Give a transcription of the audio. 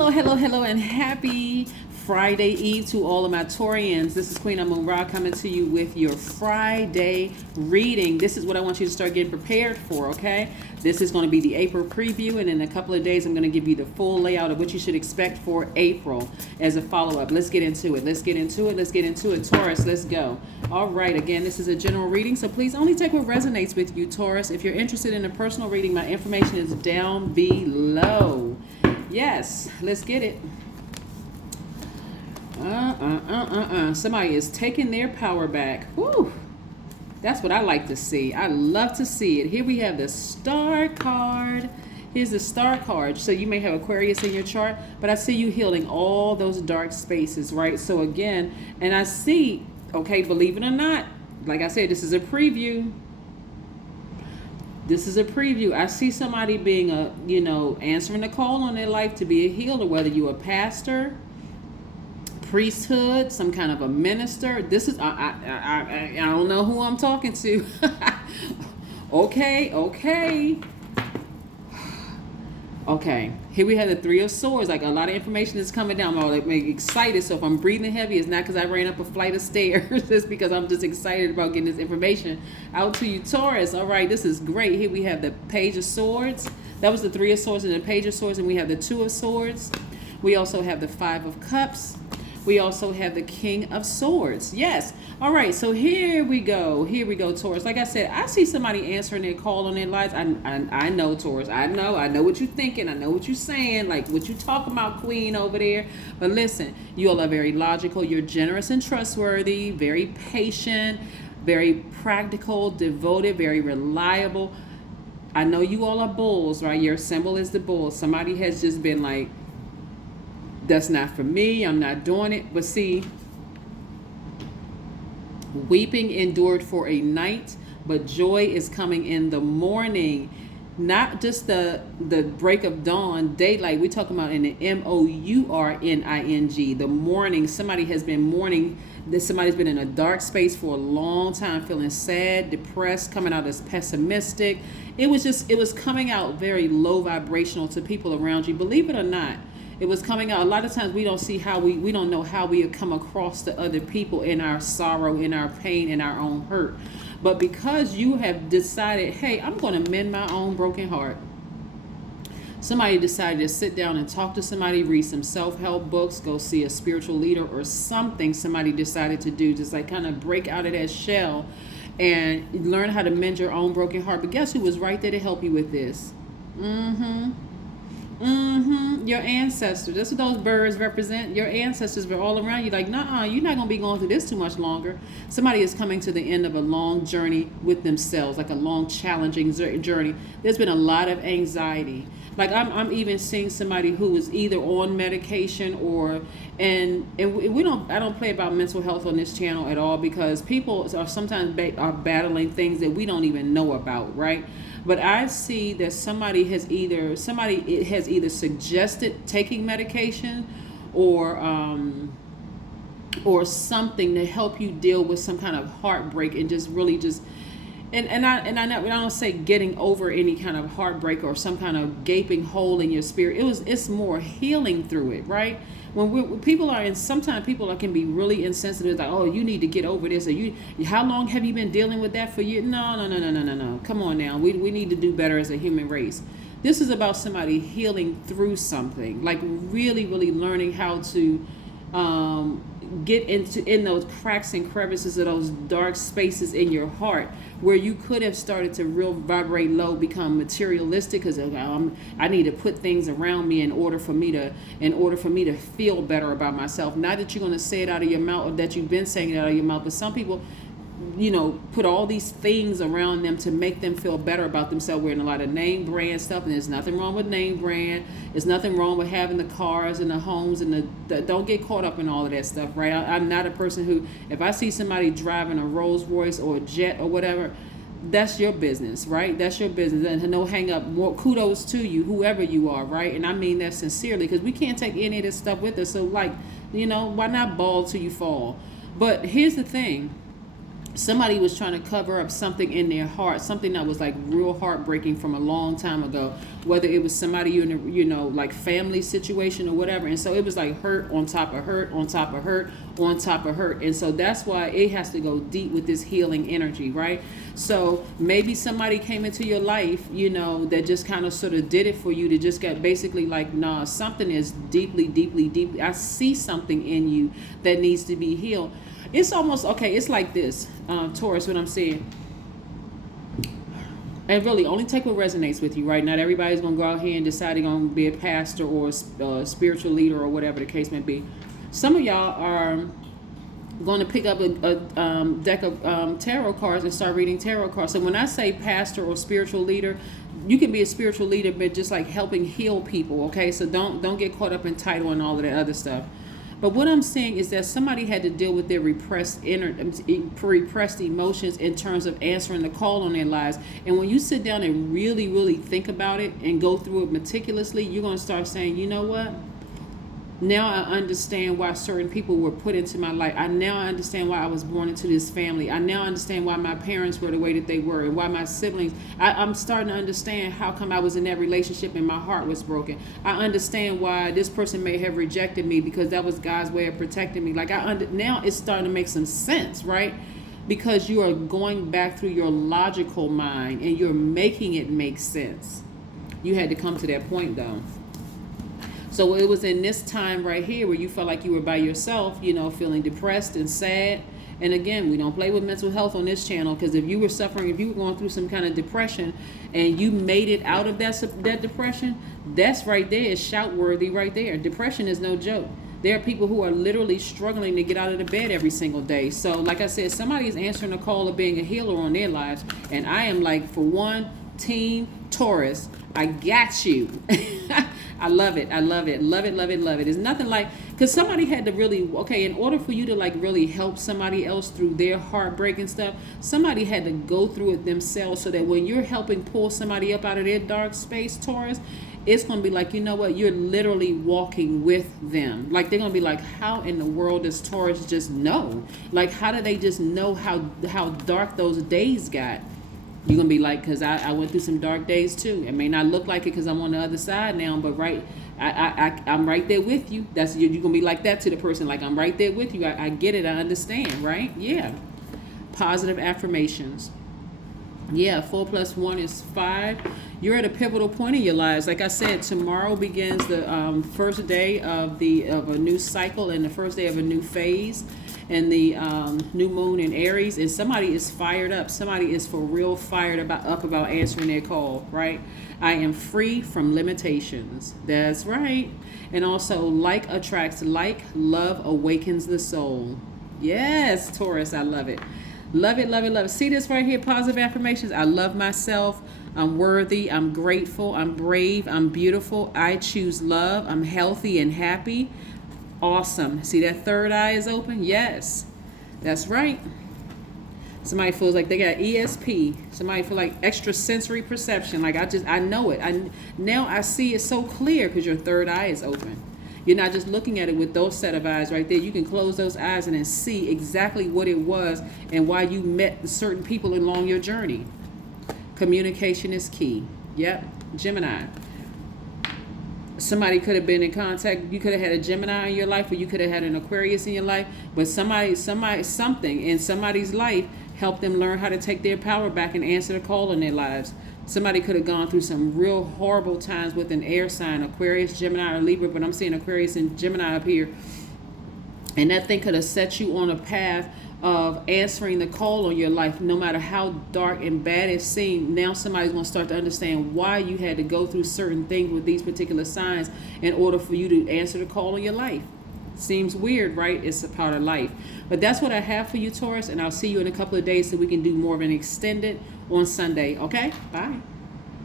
Hello, and happy Friday Eve to all of my Taurians. This is Queen Amun Ra coming to you with your Friday reading. This is what I want you to start getting prepared for, okay? This is going to be the April preview, and in a couple of days, I'm going to give you the full layout of what you should expect for April as a follow-up. Let's get into it. Taurus, let's go. All right, again, this is a general reading, so please only take what resonates with you, Taurus. If you're interested in a personal reading, my information is down below. Yes, let's get it. Somebody is taking their power back. Whew. That's what I like to see. I love to see it. Here we have the Star card. Here's the Star card. So you may have Aquarius in your chart, but I see you healing all those dark spaces, right? So again, and I see, okay, believe it or not, like I said, this is a preview. This is a preview. I see somebody being answering a call on their life to be a healer, whether you're a pastor, priesthood, some kind of a minister. This is, I don't know who I'm talking to. Okay. Here we have the Three of Swords. Like, a lot of information is coming down. I'm all like excited. So if I'm breathing heavy, it's not because I ran up a flight of stairs. It's because I'm just excited about getting this information out to you, Taurus. All right, this is great. Here we have the Page of Swords. That was the Three of Swords and the Page of Swords. And we have the Two of Swords. We also have the Five of Cups. We also have the King of Swords. Yes. All right. So here we go, Taurus. Like I said, I see somebody answering their call on their lives. I know, Taurus. I know what you're thinking. I know what you're saying. Like what you talking about, Queen over there. But listen, you all are very logical. You're generous and trustworthy, very patient, very practical, devoted, very reliable. I know you all are bulls, right? Your symbol is the bull. Somebody has just been like, that's not for me, I'm not doing it. But see, weeping endured for a night, but joy is coming in the morning. Not just the break of dawn, daylight. We're talking about in the MOURNING, the morning. Somebody has been mourning. Somebody's been in a dark space for a long time, feeling sad, depressed, coming out as pessimistic. It was coming out very low vibrational to people around you. Believe it or not, it was coming out. A lot of times we don't see how we don't know how we come across to other people in our sorrow, in our pain, in our own hurt. But because you have decided, hey, I'm going to mend my own broken heart. Somebody decided to sit down and talk to somebody, read some self-help books, go see a spiritual leader or something somebody decided to do, just like kind of break out of that shell and learn how to mend your own broken heart. But guess who was right there to help you with this? Your ancestors. That's what those birds represent. Your ancestors were all around you like, nah, you're not going to be going through this too much longer. Somebody is coming to the end of a long journey with themselves, like a long, challenging journey. There's been a lot of anxiety. Like I'm even seeing somebody who is either on medication or, and I don't play about mental health on this channel at all, because people are sometimes are battling things that we don't even know about, right? But I see that somebody has either suggested taking medication or something to help you deal with some kind of heartbreak and just really just and I don't say getting over any kind of heartbreak or some kind of gaping hole in your spirit. It's more healing through it, right? When people are in, sometimes people can be really insensitive, like, oh, you need to get over this, or how long have you been dealing with that for you? No. Come on now. We need to do better as a human race. This is about somebody healing through something, like really, really learning how to get in those cracks and crevices of those dark spaces in your heart where you could have started to real vibrate low, become materialistic because I need to put things around me in order for me to feel better about myself. Not that you're going to say it out of your mouth or that you've been saying it out of your mouth, but some people put all these things around them to make them feel better about themselves. We're in a lot of name brand stuff, and there's nothing wrong with name brand. There's nothing wrong with having the cars and the homes and the don't get caught up in all of that stuff, right? I'm not a person who, if I see somebody driving a Rolls Royce or a jet or whatever, that's your business, right? That's your business. And no hang up. More kudos to you, whoever you are, right? And I mean that sincerely, because we can't take any of this stuff with us. So why not ball till you fall? But here's the thing. somebody was trying to cover up something in their heart, something that was like real heartbreaking from a long time ago, whether it was somebody in a, like family situation or whatever. And so it was like hurt on top of hurt on top of hurt on top of hurt. And so that's why it has to go deep with this healing energy, right? So maybe somebody came into your life, that just kind of sort of did it for you, to just get basically like, nah, something is deeply, I see something in you that needs to be healed. It's almost, okay, it's like this, Taurus, what I'm saying. And really, only take what resonates with you, right? Not everybody's going to go out here and decide they're going to be a pastor or a spiritual leader or whatever the case may be. Some of y'all are going to pick up a deck of tarot cards and start reading tarot cards. So when I say pastor or spiritual leader, you can be a spiritual leader, but just like helping heal people, okay? So don't get caught up in title and all of that other stuff. But what I'm saying is that somebody had to deal with their repressed emotions in terms of answering the call on their lives. And when you sit down and really, really think about it and go through it meticulously, you're going to start saying, you know what? Now I understand why certain people were put into my life. I understand why I was born into this family. I now understand why my parents were the way that they were, and why my siblings. I'm starting to understand how come I was in that relationship and my heart was broken. I understand why this person may have rejected me, because that was God's way of protecting me. Like now it's starting to make some sense, right? Because you are going back through your logical mind and you're making it make sense. You had to come to that point though. So it was in this time right here where you felt like you were by yourself, feeling depressed and sad. And again, we don't play with mental health on this channel, because if you were going through some kind of depression and you made it out of that depression, that's right there is shout worthy right there. Depression is no joke. There are people who are literally struggling to get out of the bed every single day. So like I said, somebody is answering the call of being a healer on their lives. And I am like, for one, team Taurus, I got you. I love it. I love it. Love it, love it, love it. It's nothing like, because somebody had to really, in order for you to like really help somebody else through their heartbreak and stuff, somebody had to go through it themselves, so that when you're helping pull somebody up out of their dark space, Taurus, it's going to be like, you know what, you're literally walking with them. Like, they're going to be like, how in the world does Taurus just know? Like, how do they just know how dark those days got? You're going to be like, because I went through some dark days too. It may not look like it because I'm on the other side now, but I'm right there with you. You're going to be like that to the person. Like, I'm right there with you. I get it. I understand, right? Yeah. Positive affirmations. Yeah, 4 + 1 is 5. You're at a pivotal point in your lives. Like I said, tomorrow begins the first day of a new cycle and the first day of a new phase, and the new moon in Aries. And somebody is fired up. Somebody is for real fired up about answering their call, right? I am free from limitations. That's right. And also, like attracts like, love awakens the soul. Yes, Taurus, I love it. Love it, love it, love it. See this right here, positive affirmations. I love myself. I'm worthy. I'm grateful. I'm brave. I'm beautiful. I choose love. I'm healthy and happy. Awesome. See that third eye is open? Yes, that's right. Somebody feels like they got ESP. Somebody feel like extrasensory perception. Like, I know it. Now I see it so clear because your third eye is open. You're not just looking at it with those set of eyes right there. You can close those eyes and then see exactly what it was and why you met certain people along your journey. Communication is key. Yep, Gemini. Somebody could have been in contact. You could have had a Gemini in your life, or you could have had an Aquarius in your life. But something in somebody's life helped them learn how to take their power back and answer the call in their lives. Somebody could have gone through some real horrible times with an air sign, Aquarius, Gemini, or Libra, but I'm seeing Aquarius and Gemini up here. And that thing could have set you on a path of answering the call on your life, no matter how dark and bad it seemed. Now somebody's going to start to understand why you had to go through certain things with these particular signs in order for you to answer the call on your life. Seems weird, right? It's a part of life. But that's what I have for you, Taurus, and I'll see you in a couple of days so we can do more of an extended on Sunday. Okay? Bye.